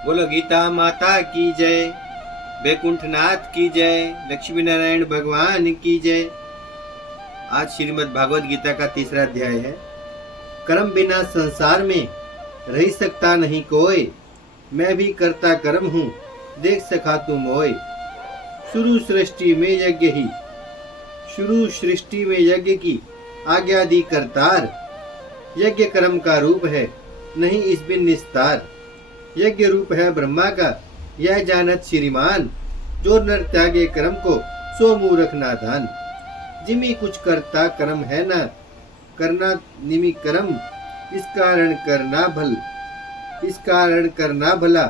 बोलो गीता माता की जय, वैकुंठनाथ की जय, लक्ष्मी नारायण भगवान की जय। आज श्रीमद् भागवत गीता का तीसरा अध्याय है। कर्म बिना संसार में रह सकता नहीं कोई, मैं भी करता कर्म हूँ देख सका तू मोय। शुरू सृष्टि में यज्ञ ही, शुरू सृष्टि में यज्ञ की आज्ञा दी करतार। यज्ञ कर्म का रूप है नहीं इस बिन निस्तार। यज्ञ रूप है ब्रह्मा का यह जानत श्रीमान, जो नर त्यागे कर्म को सो मूर्ख नादान। जिमी कुछ करता कर्म है ना करना निमि कर्म, इस कारण करना भला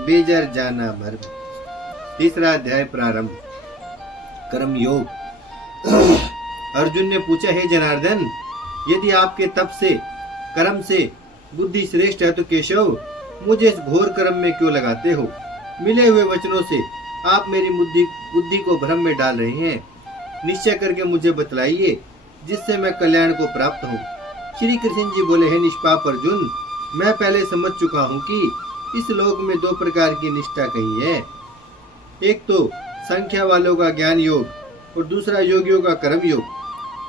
बेजर जाना मर्म। तीसरा अध्याय प्रारंभ। कर्म योग। अर्जुन ने पूछा, हे जनार्दन, यदि आपके तप से कर्म से बुद्धि श्रेष्ठ है तो केशव मुझे इस घोर कर्म में क्यों लगाते हो? मिले हुए वचनों से आप मेरी बुद्धि को भ्रम में डाल रहे हैं। निश्चय करके मुझे बतलाइए जिससे मैं कल्याण को प्राप्त हूँ। श्री कृष्ण जी बोले, हे निष्पाप अर्जुन, मैं पहले समझ चुका हूँ कि इस लोक में दो प्रकार की निष्ठा कही है। एक तो संख्या वालों का ज्ञान योग और दूसरा योगियों का कर्म योग।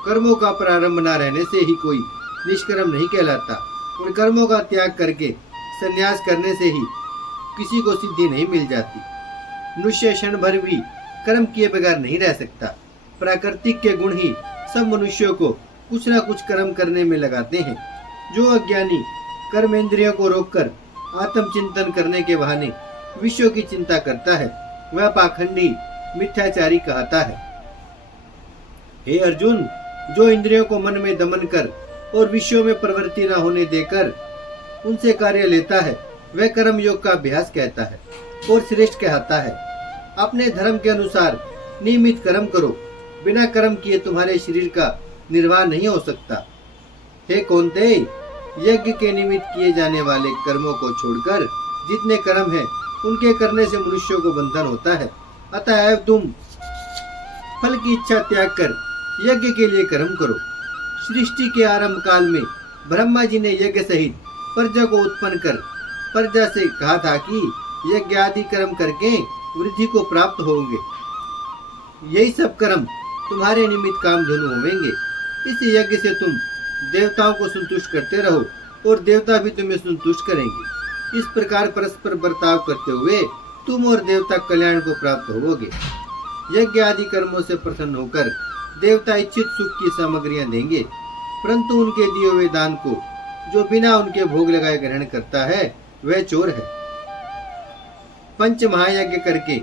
कर्मों का प्रारंभ न रहने से ही कोई निष्कर्म नहीं कहलाता। उन कर्मों का त्याग करके संन्यास करने से ही किसी को सिद्धि नहीं मिल जाती। मनुष्य क्षण भर भी कर्म किए बगैर नहीं रह सकता। प्राकृतिक के गुण ही सब मनुष्यों को कुछ न कुछ कर्म करने में लगाते हैं। जो अज्ञानी कर्मेंद्रियों को रोककर आत्मचिंतन करने के बहाने विषयों की चिंता करता है, वह पाखंडी मिथ्याचारी कहता है। हे अर्जुन, जो इंद्रियों को मन में दमन कर और विषयों में प्रवृत्ति न होने देकर उनसे कार्य लेता है, वह कर्म योग का अभ्यास कहता है और श्रेष्ठ कहता है। अपने धर्म के अनुसार नियमित कर्म करो, बिना कर्म किए तुम्हारे शरीर का निर्वाह नहीं हो सकता। हे कौन्ते, यज्ञ के निमित्त किए जाने वाले कर्मों को छोड़कर जितने कर्म हैं उनके करने से मनुष्यों को बंधन होता है। अतः तुम फल की इच्छा त्याग कर यज्ञ के लिए कर्म करो। सृष्टि के आरंभ काल में ब्रह्मा जी ने यज्ञ सहित प्रजा को उत्पन्न कर प्रजा से कहा था कि यज्ञ आदि कर्म करके वृद्धि को प्राप्त होंगे। यही सब कर्म तुम्हारे निमित्त काम धनु होंगे। इस यज्ञ से तुम देवताओं को संतुष्ट करते रहो और देवता भी तुम्हें संतुष्ट करेंगे। इस प्रकार परस्पर बर्ताव करते हुए तुम और देवता कल्याण को प्राप्त होवोगे। यज्ञ आदि कर्मों से प्रसन्न होकर देवता इच्छित सुख की सामग्रियां देंगे, परंतु उनके दिए हुए दान को जो बिना उनके भोग लगाए ग्रहण करता है वह चोर है। पंच महायज्ञ करके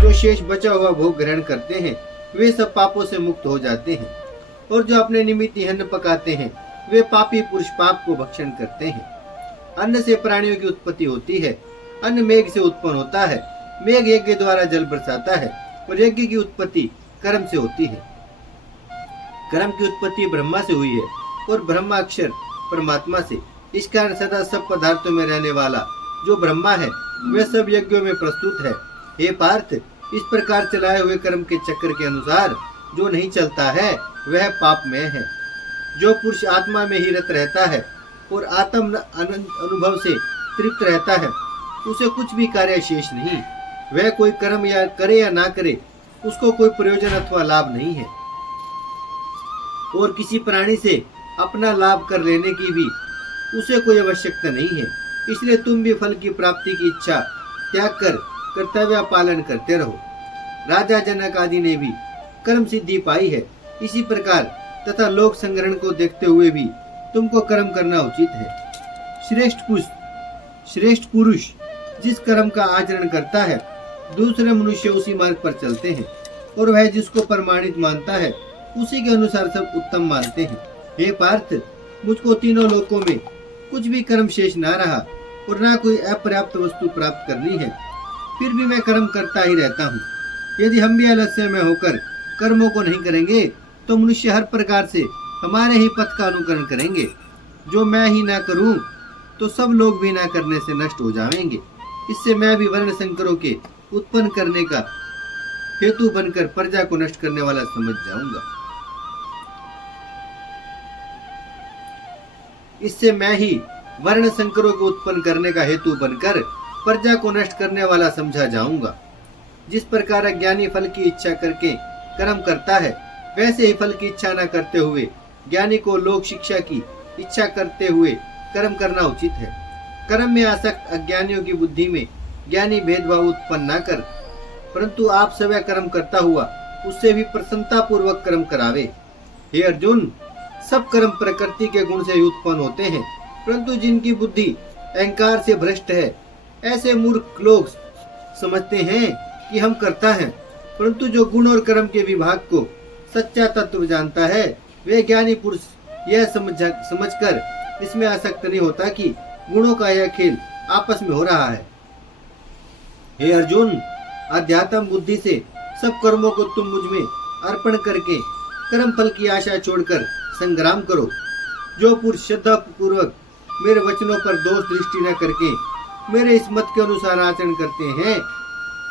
जो शेष बचा हुआ भोग ग्रहण करते हैं वे सब पापों से मुक्त हो जाते हैं, और जो अपने निमित्त अन्न पकाते हैं वे पापी पुरुष पाप को भक्षण करते हैं। अन्न से प्राणियों की उत्पत्ति होती है। अन्न मेघ से उत्पन्न होता है। मेघ यज्ञ द्वारा जल बरसाता है और यज्ञ की उत्पत्ति कर्म से होती है। कर्म की उत्पत्ति ब्रह्मा से हुई है और ब्रह्मा अक्षर परमात्मा से। इस कारण सदा सब पदार्थों में रहने वाला जो ब्रह्मा है वह सब यज्ञों में प्रस्तुत है। हे पार्थ, इस प्रकार चलाए हुए कर्म के चक्र के अनुसार जो नहीं चलता है वह पाप में है। जो पुरुष आत्मा में ही रत रहता है और आत्म अनुभव से तृप्त रहता है उसे कुछ भी कार्य शेष नहीं। वह कोई कर्म या करे या ना करे उसको कोई प्रयोजन अथवा लाभ नहीं है, और किसी प्राणी से अपना लाभ कर लेने की भी उसे कोई आवश्यकता नहीं है। इसलिए तुम भी फल की प्राप्ति की इच्छा त्याग कर कर्तव्य पालन करते रहो। राजा जनक आदि ने भी कर्म सिद्धि पाई है। इसी प्रकार तथा लोक संग्रहण को देखते हुए भी तुमको कर्म करना उचित है। श्रेष्ठ पुरुष जिस कर्म का आचरण करता है दूसरे मनुष्य उसी मार्ग पर चलते हैं, और वह जिसको प्रमाणित मानता है उसी के अनुसार सब उत्तम मानते हैं। हे पार्थ, मुझको तीनों लोकों में कुछ भी कर्म शेष ना रहा और ना कोई अपर्याप्त वस्तु प्राप्त करनी है, फिर भी मैं कर्म करता ही रहता हूँ। यदि हम भी आलस्य में होकर कर्मों को नहीं करेंगे तो मनुष्य हर प्रकार से हमारे ही पथ का अनुकरण करेंगे। जो मैं ही ना करूँ तो सब लोग भी ना करने से नष्ट हो जाएंगे। इससे मैं भी वर्ण संकरों के उत्पन्न करने का हेतु बनकर प्रजा को नष्ट करने वाला समझ जाऊंगा। इससे मैं ही वर्ण संकरों को उत्पन्न करने का हेतु बनकर प्रजा को नष्ट करने वाला समझा जाऊंगा। जिस प्रकार अज्ञानी फल की इच्छा करके कर्म करता है, वैसे ही फल की इच्छा न करते हुए ज्ञानी को लोक शिक्षा की इच्छा करते हुए कर्म करना उचित है। कर्म में आसक्त अज्ञानियों की बुद्धि में ज्ञानी भेदभाव उत्पन्न न कर, परंतु आप सवै कर्म करता हुआ उससे भी प्रसन्नता पूर्वक कर्म करावे। हे अर्जुन, सब कर्म प्रकृति के गुण से उत्पन्न होते हैं, परंतु जिनकी बुद्धि अहंकार से भ्रष्ट है, ऐसे मूर्ख लोग समझते हैं कि हम करता है, परंतु जो गुण और कर्म के विभाग को सच्चा तत्व जानता है, वे ज्ञानी पुरुष यह समझकर इसमें आसक्त नहीं होता कि गुणों का यह खेल आपस में हो रहा है। हे अर्जुन, अध्यात्म बुद्धि से सब कर्मों को तुम मुझ में अर्पण करके कर्म फल की आशा छोड़कर संग्राम करो। जो पुरुष श्रद्धा पूर्वक मेरे वचनों पर दोष दृष्टि न करके मेरे इस मत के अनुसार आचरण करते हैं,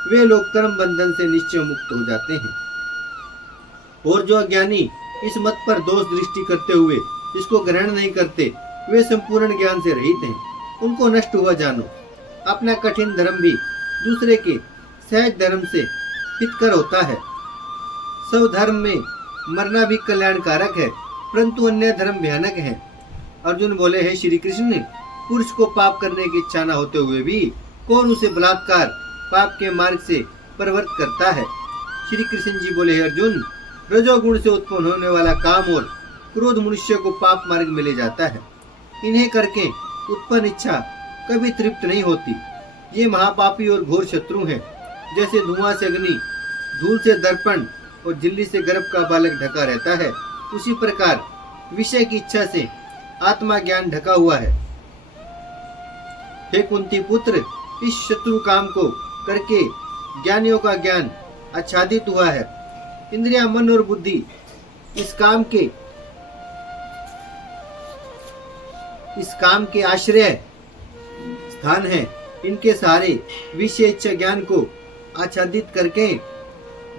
वे लोग कर्म बंधन से निश्चय मुक्त हो जाते हैं। और जो अज्ञानी इस मत पर दोष दृष्टि करते हुए इसको ग्रहण नहीं करते, वे संपूर्ण ज्ञान से रहित हैं। उनको नष्ट हुआ जानो। अपना कठिन धर्म भी दूसरे के सहज धर्म से हितकर होता है। सब धर्म में मरना भी कल्याणकारक है, परंतु अन्य धर्म भयानक है। अर्जुन बोले, हे श्री कृष्ण, पुरुष को पाप करने की इच्छा न होते हुए भी कौन उसे बलात्कार पाप के मार्ग से प्रवृत्त करता है। श्री कृष्ण जी बोले, हे अर्जुन, रजोगुण से उत्पन्न होने वाला काम और क्रोध मनुष्य को पाप मार्ग में ले जाता है। इन्हें करके उत्पन्न इच्छा कभी तृप्त नहीं होती। ये महापापी और घोर शत्रु हैं। जैसे धुआं से अग्नि, धूल से दर्पण और झिल्ली से गर्भ का बालक ढका रहता है, उसी प्रकार विषय की इच्छा से आत्मा ज्ञान ढका हुआ है। हे कुंती पुत्र, इस शत्रु काम को करके ज्ञानियों का ज्ञान आच्छादित हुआ है। इंद्रिया, मन और बुद्धि इस काम के आश्रय स्थान है। इनके सहारे विषय इच्छा ज्ञान को आच्छादित करके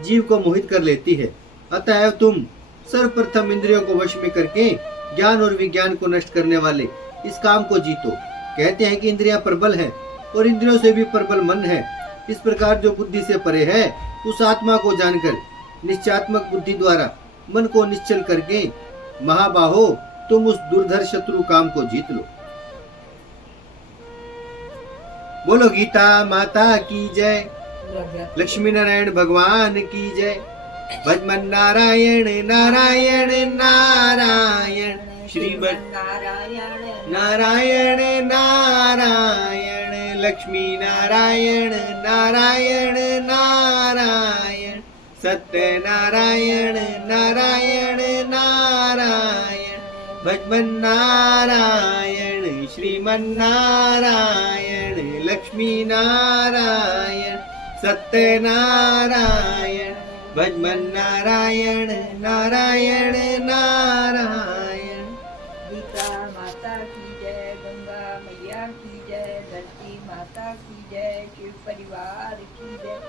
जीव को मोहित कर लेती है। अतः तुम सर्वप्रथम इंद्रियों को वश में करके ज्ञान और विज्ञान को नष्ट करने वाले इस काम को जीतो। कहते हैं कि इंद्रियां प्रबल हैं और इंद्रियों से भी प्रबल मन है। इस प्रकार जो बुद्धि से परे है, उस आत्मा को जानकर निश्चयात्मक बुद्धि द्वारा मन को निश्चल करके महाबाहो तुम उस दुर्धर शत्रु काम को जीत लो। बोलो गीता माता की जय, लक्ष्मी नारायण भगवान की जय। भजमन नारायण नारायण नारायण, श्रीमन नारायण नारायण, लक्ष्मी नारायण नारायण नारायण, सत्य नारायण नारायण नारायण। भजमन नारायण श्रीमन नारायण, लक्ष्मी नारायण सत्य नारायण। भजमन नारायण नारायण नारायण। गीता माता की जय, गंगा मैया की जय, धरती माता की जय, शिव परिवार की जय।